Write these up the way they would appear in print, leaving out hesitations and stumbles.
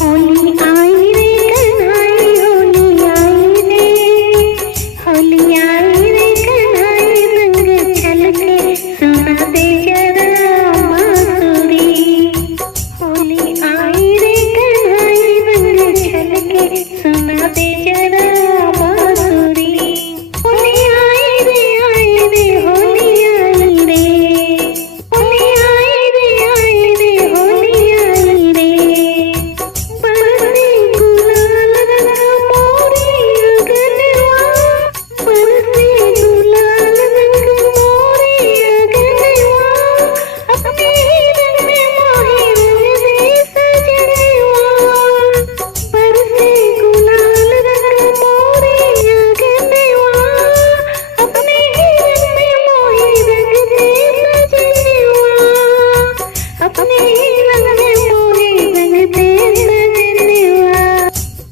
होली आई रे कन्हाई, होली आई रे, होली आई रे कन्हाई, रंग छलके सुना दे जरा बांसुरी। होली आई रे कन्हाई, रंग छलके सुना दे जरा बांसुरी। होली आई रे, आई रे, होली आई रे, होली आई रे, आई रे, होली आई रे। बरसे गुलाल रंग मोरे अगनवा, बरसे गुलाल रंग मोरे अगनवा, अपने रंग में मोहे रंग दे सजनवा। बरसे गुलाल रंग मोरे अगनवा, अपने रंग में मोहे रंग दे सजनवा, अपने रंग में मोहे रंग दे सजनवा।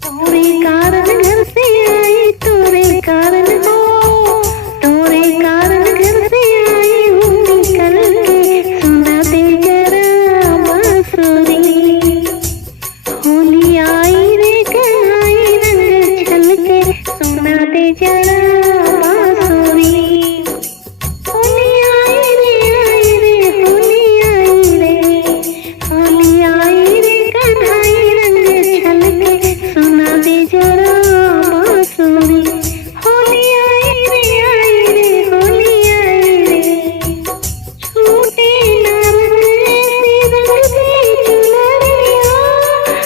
तोरे कारण घर से आई, तोरे कारण हो, तोरे कारण घर से आई हूँ निकल के, सुना दे जरा बांसुरी। होली आई रे कन्हाई, रंग छलके सुना दे जरा बांसुरी। होली आई रे, आई रे, होली आई रे, होली आई रे कन्हाई, रंग छलके सुना दे जरा बांसुरी। होली आई रे, आई रे, होली आई रे, छूटे ना रंग ऐसे रंग दे चुनरिया,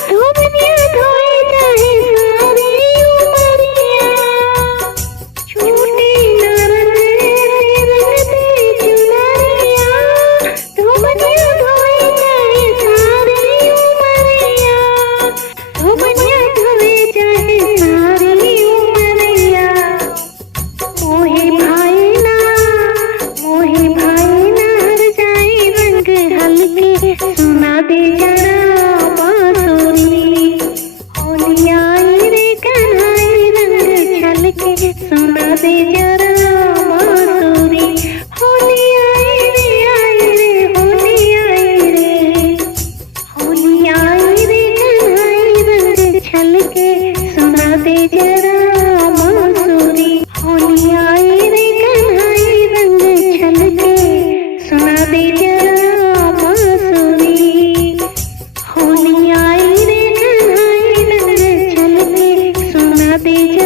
धोबिया धोए जाए सारी उमरिया। छूटे ना रंग ऐसे रंग दे चुनरिया, धोबिया धोए जाए सारी उमरिया, धोबिया धोए जाए सारी उमरिया। मोहे भाई ना, मोहे भाई ना हर जाए रंग हल्के, सुना दे जरा बांसुरी। होली आई रे कन्हाई, रंग छलके सुना दे जरा बांसुरी। होली आई रे, आई रे, होली आई रे, होली आई रे कन्हाई, रंग छलके सुना दे जरा बांसुरी। होली आई रे कन्हाई, रंग छलके सुना दे जरा बांसुरी। होली आई रे कन्हाई, रंग छलके सुना दे जरा